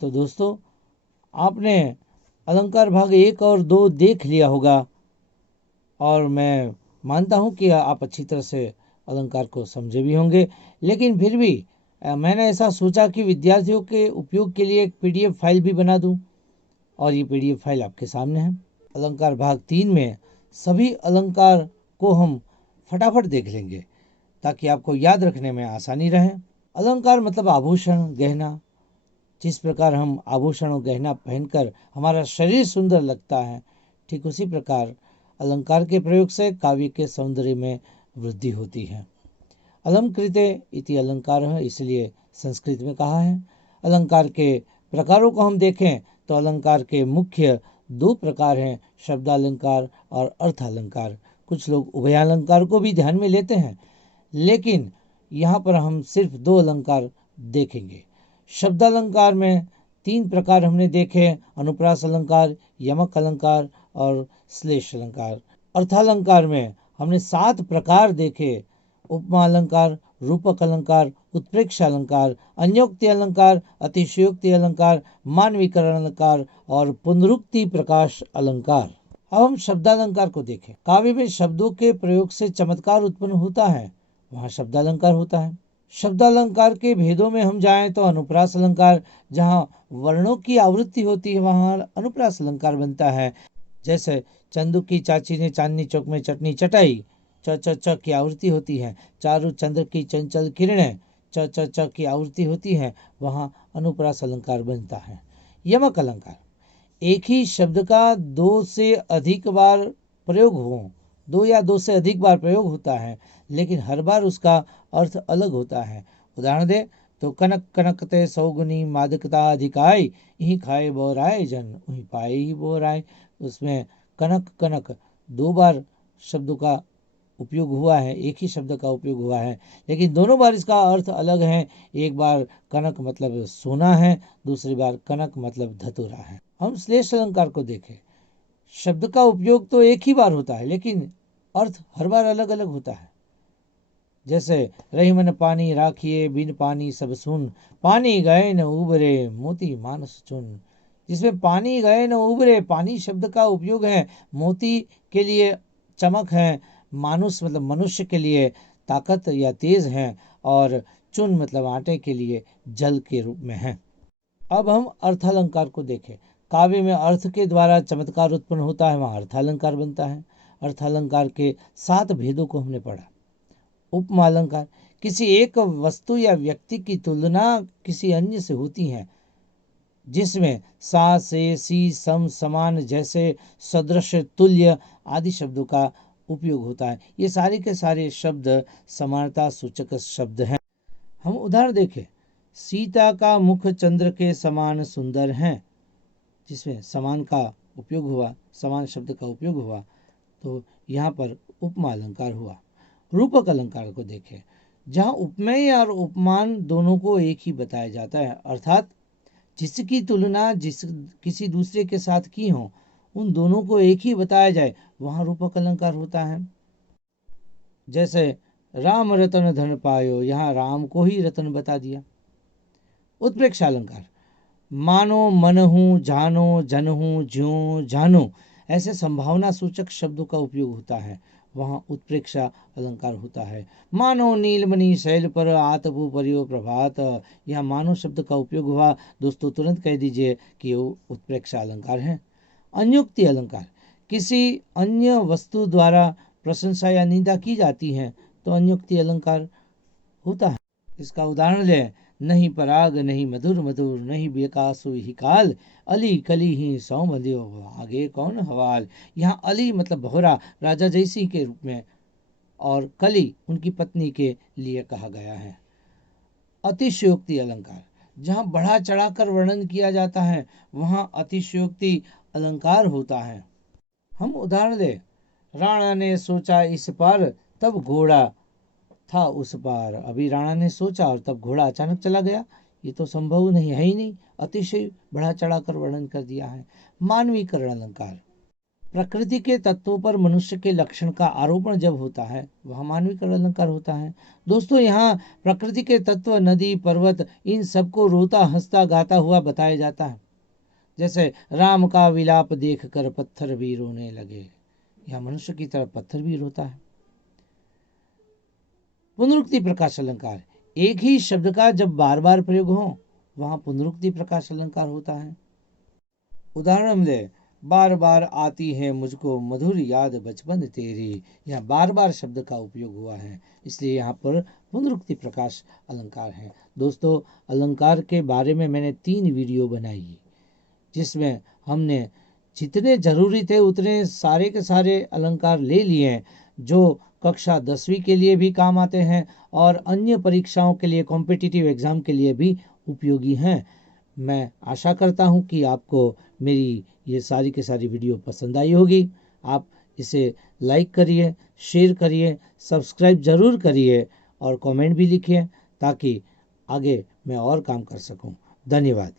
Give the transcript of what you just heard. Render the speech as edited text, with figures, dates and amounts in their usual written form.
तो दोस्तों, आपने अलंकार भाग 1 और 2 देख लिया होगा और मैं मानता हूँ कि आप अच्छी तरह से अलंकार को समझे भी होंगे। लेकिन फिर भी मैंने ऐसा सोचा कि विद्यार्थियों के उपयोग के लिए एक पीडीएफ फाइल भी बना दूं, और ये पीडीएफ फाइल आपके सामने है। अलंकार भाग 3 में सभी अलंकार को हम फटाफट देख लेंगे ताकि आपको याद रखने में आसानी रहे। अलंकार मतलब आभूषण, गहना। जिस प्रकार हम आभूषण और गहना पहनकर हमारा शरीर सुंदर लगता है, ठीक उसी प्रकार अलंकार के प्रयोग से काव्य के सौंदर्य में वृद्धि होती है। अलंकृते इति अलंकार है, इसलिए संस्कृत में कहा है। अलंकार के प्रकारों को हम देखें तो अलंकार के मुख्य 2 प्रकार हैं, शब्दालंकार और अर्थालंकार। कुछ लोग उभयालंकार को भी ध्यान में लेते हैं, लेकिन यहाँ पर हम सिर्फ 2 अलंकार देखेंगे। शब्दालंकार में 3 प्रकार हमने देखे, अनुप्रास अलंकार, यमक अलंकार और श्लेष अलंकार। अर्थालंकार में हमने 7 प्रकार देखे, उपमा अलंकार, रूपक अलंकार, उत्प्रेक्षा अलंकार, अन्योक्ति अलंकार, अतिशयोक्ति अलंकार, मानवीकरण अलंकार और पुनरुक्ति प्रकाश अलंकार। अब हम शब्दालंकार को देखें। काव्य में शब्दों के प्रयोग से चमत्कार उत्पन्न होता है, वहां शब्दालंकार होता है। शब्दालंकार के भेदों में हम जाएं तो अनुप्रास अलंकार, जहां वर्णों की आवृत्ति होती है वहां अनुप्रास अलंकार बनता है। जैसे चंदू की चाची ने चांदनी चौक में चटनी चटाई, च च च की आवृत्ति होती है। चारू चंद्र की चंचल किरणें, च च च की आवृत्ति होती है, वहां अनुप्रास अलंकार बनता है। यमक अलंकार, एक ही शब्द का 2 से अधिक बार प्रयोग हो, 2 या 2 से अधिक बार प्रयोग होता है, लेकिन हर बार उसका अर्थ अलग होता है। उदाहरण दे तो कनक कनकते सौगुनी मादकता अधिकाय, यही खाए बोराए जन वही पाए ही बोराए। उसमें कनक कनक 2 बार शब्दों का उपयोग हुआ है, एक ही शब्द का उपयोग हुआ है, लेकिन दोनों बार इसका अर्थ अलग है। एक बार कनक मतलब सोना है, दूसरी बार कनक मतलब धतूरा है। हम श्लेष अलंकार को देखें। शब्द का उपयोग तो एक ही बार होता है, लेकिन अर्थ हर बार अलग अलग होता है। जैसे रही मन पानी राखिए, बिन पानी सब सुन, पानी गए न उबरे मोती मानस चुन। जिसमें पानी गए न उबरे, पानी शब्द का उपयोग है मोती के लिए चमक है, मानुष मतलब मनुष्य के लिए ताकत या तेज है, और चुन मतलब आटे के लिए जल के रूप में है। अब हम अर्थालंकार को देखें। काव्य में अर्थ के द्वारा चमत्कार उत्पन्न होता है, वहां अर्थालंकार बनता है। अर्थालंकार के 7 भेदों को हमने पढ़ा। उपमा अलंकार, किसी एक वस्तु या व्यक्ति की तुलना किसी अन्य से होती है, जिसमें सा से सी सम समान जैसे सदृश तुल्य आदि शब्दों का उपयोग होता है। ये सारे के सारे शब्द समानता सूचक शब्द हैं। हम उदाहरण देखें, सीता का मुख चंद्र के समान सुंदर है, जिसमें समान का उपयोग हुआ, समान शब्द का उपयोग हुआ, तो यहाँ पर उपमा अलंकार हुआ। रूपक अलंकार को देखें, जहाँ उपमेय और उपमान दोनों को एक ही बताया जाता है, अर्थात जिसकी तुलना किसी दूसरे के साथ की हो, उन दोनों को एक ही बताया जाए, वहां रूपक अलंकार होता है। जैसे राम रतन धन पायो, यहाँ राम को ही रतन बता दिया। उत्प्रेक्षा अलंकार, मानो मन हूँ, जानो जन हूँ, ज्यों जानो, ऐसे संभावना सूचक शब्दों का उपयोग होता है, वहां उत्प्रेक्षा अलंकार होता है। मानो नीलमणि शैल पर आतपु परियो प्रभात, यहाँ मानो शब्द का उपयोग हुआ, दोस्तों तुरंत कह दीजिए कि वो उत्प्रेक्षा अलंकार है। अन्योक्ति अलंकार, किसी अन्य वस्तु द्वारा प्रशंसा या निंदा की जाती है तो अन्योक्ति अलंकार होता है। इसका उदाहरण लें, नहीं पराग नहीं मधुर मधुर, नहीं बेकासु ही काल, अली कली ही सौ बंधियो आगे कौन हवाल। यहाँ अली मतलब भौरा राजा जयसिंह के रूप में, और कली उनकी पत्नी के लिए कहा गया है। अतिशयोक्ति अलंकार, जहाँ बढ़ा चढ़ाकर वर्णन किया जाता है वहाँ अतिशयोक्ति अलंकार होता है। हम उदाहरण दें, राणा ने सोचा इस पार, तब घोड़ा था उस पार। अभी राणा ने सोचा और तब घोड़ा अचानक चला गया, ये तो संभव नहीं है ही नहीं, अतिशय बढ़ा चढ़ा कर वर्णन कर दिया है। मानवीकरण अलंकार, प्रकृति के तत्वों पर मनुष्य के लक्षण का आरोपण जब होता है वह मानविक अलंकार होता है। दोस्तों, यहाँ प्रकृति के तत्व नदी पर्वत इन सबको रोता हंसता गाता हुआ बताया जाता है। जैसे राम का विलाप देख कर पत्थर भी रोने लगे, यह मनुष्य की तरफ पत्थर भी रोता है। पुनरुक्ति प्रकाश अलंकार, एक ही शब्द का जब बार बार प्रयोग हो वहां पुनरुक्ति प्रकाश अलंकार होता है। उदाहरण ले, बार बार आती है मुझको मधुर याद बचपन तेरी, यहाँ बार बार शब्द का उपयोग हुआ है, इसलिए यहाँ पर पुनरुक्ति प्रकाश अलंकार है। दोस्तों, अलंकार के बारे में मैंने 3 वीडियो बनाई जिसमें हमने जितने जरूरी थे उतने सारे के सारे अलंकार ले लिए जो कक्षा 10वीं के लिए भी काम आते हैं और अन्य परीक्षाओं के लिए, कॉम्पिटिटिव एग्जाम के लिए भी उपयोगी हैं। मैं आशा करता हूं कि आपको मेरी ये सारी की सारी वीडियो पसंद आई होगी। आप इसे लाइक करिए, शेयर करिए, सब्सक्राइब जरूर करिए और कमेंट भी लिखिए ताकि आगे मैं और काम कर सकूं। धन्यवाद।